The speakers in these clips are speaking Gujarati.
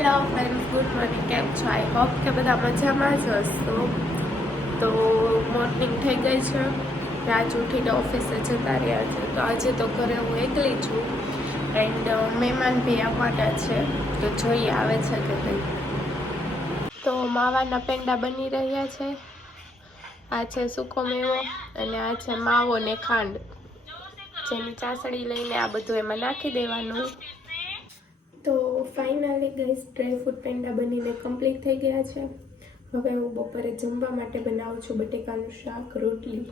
હેલો ફ્રેન્ડ ગુડ મોર્નિંગ કેમ છો આઈ હોપ કે બધા મજામાં જ હશો? તો મોર્નિંગ થઈ ગઈ છે. રાજ ઉઠીને ઓફિસે જતા રહ્યા છે. તો આજે તો ઘરે હું એકલી છું. એન્ડ મહેમાન બી આવવાના છે. તો જોઈએ આવે છે કે કંઈ તો માવાના પેંડા બની રહ્યા છે. આ છે સૂકો મેવો અને આ છે માવો ને ખાંડ. જેની ચાસડી લઈને આ બધું એમાં નાખી દેવાનું. Finally guys dry fruit peda બનીને કમ્પ્લીટ થઈ ગયા છે. હવે હું બપોરે જમવા માટે બનાવું છું બટેકાનું શાક, રોટલી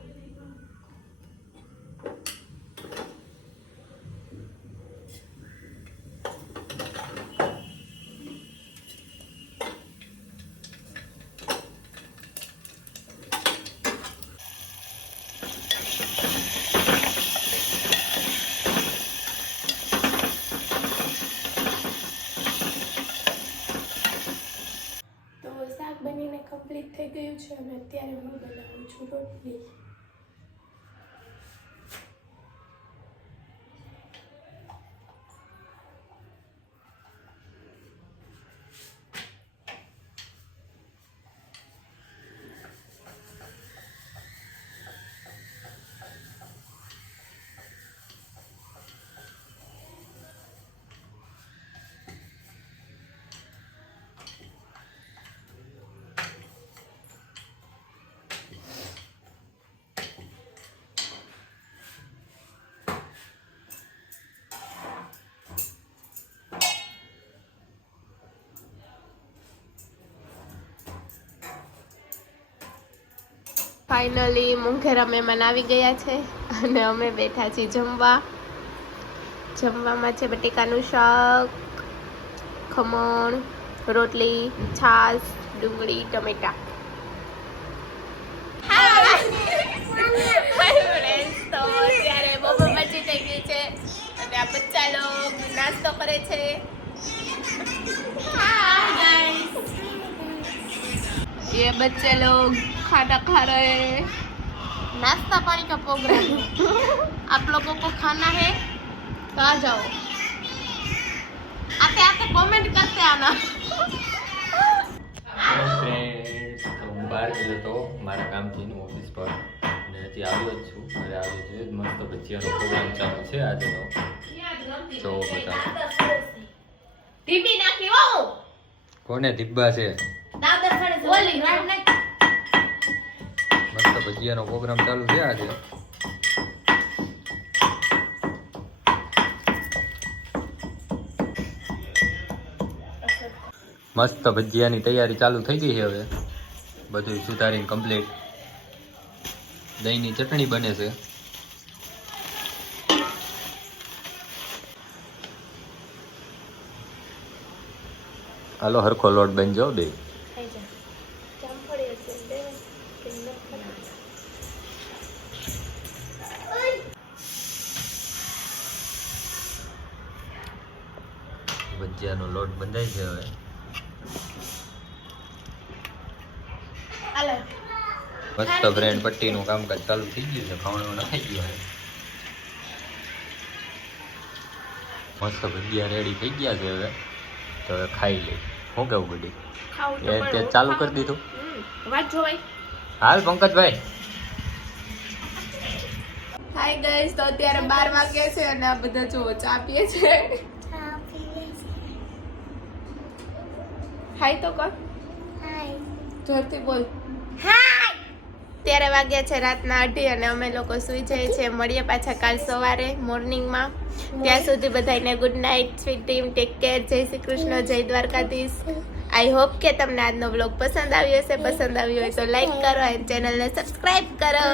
તો શાક બનીને કમ્પ્લીટ થઈ ગયું છે અને અત્યારે હું બનાવું છું રોટલી. ફાઇનલી મુંઘેરા મહેમાન આવી ગયા છે અને અમે બેઠા છીએ જમવા જમવામાં છે બટેકાનું શાક ખમણ રોટલી છાશ ડુંગળી ટમેટા તો અત્યારે બપોર પછી થઈ ગઈ છે અને આ બચ્ચા લોગ નાસ્તો કરે છે ये बच्चे लोग खाना खा रहे हैं नाश्ता पानी का प्रोग्राम आप लोगों को खाना है तो आ जाओ आते आते कमेंट करते आना ફ્રેન્ડ્સ તો હું બહાર ગયો હતો મારા કામથી હું ઓફિસ પર અને હજી આવ્યો જ છું ઘરે આવ્યો છું મસ્ત ભજીયાનો પ્રોગ્રામ ચાલુ છે આજનો જો બધા ટીપી નાખી હો કોને દિબ્બા છે દાદર સડે બોલી રાડ નાખ મસ્ત ભજીયાનો પ્રોગ્રામ ચાલુ છે આજે. મસ્ત ભજીયાની તૈયારી ચાલુ થઈ ગઈ છે હવે. બધું સુધારીને કમ્પ્લીટ દહીંની ચટણી બને છે. હાલો, હરખો લોટ બનજો, બે ખાઈ જા ચાંપડી હશે દે કે ન ખરા ભજીયાનો લોટ બંધાઈ છે હવે. મસ્ત બ્રેન્ડ પટ્ટીનું કામકાજ ચાલુ થઈ ગયું છે ખાવાનું નખાઈ ગયું હવે. મસ્ત ભજીયા રેડી થઈ ગયા છે હવે. તો હવે ખાઈ લઈ શું કેવું બધી એ તે ચાલુ કરી દીધું? હાલ પંકજભાઈ. હાય ગાઈસ તો અત્યારે બાર વાગ્યા છે અને આ બધા જો ચા પીએ છે. હાય તો કર જોરથી બોલ. ત્યારે વાગ્યા છે રાતના અઢી અને અમે લોકો સુઈ જઈએ છીએ. મળીએ પાછા કાલ સવારે મોર્નિંગમાં. ત્યાં સુધી બધાને good night sweet dream take care Jai Shri Krishna જય દ્વારકાધીશ. આઈ હોપ કે તમને આજનો બ્લોગ પસંદ આવ્યો હશે. પસંદ આવ્યો હોય તો લાઈક કરો એન્ડ ચેનલને સબસ્ક્રાઇબ કરો.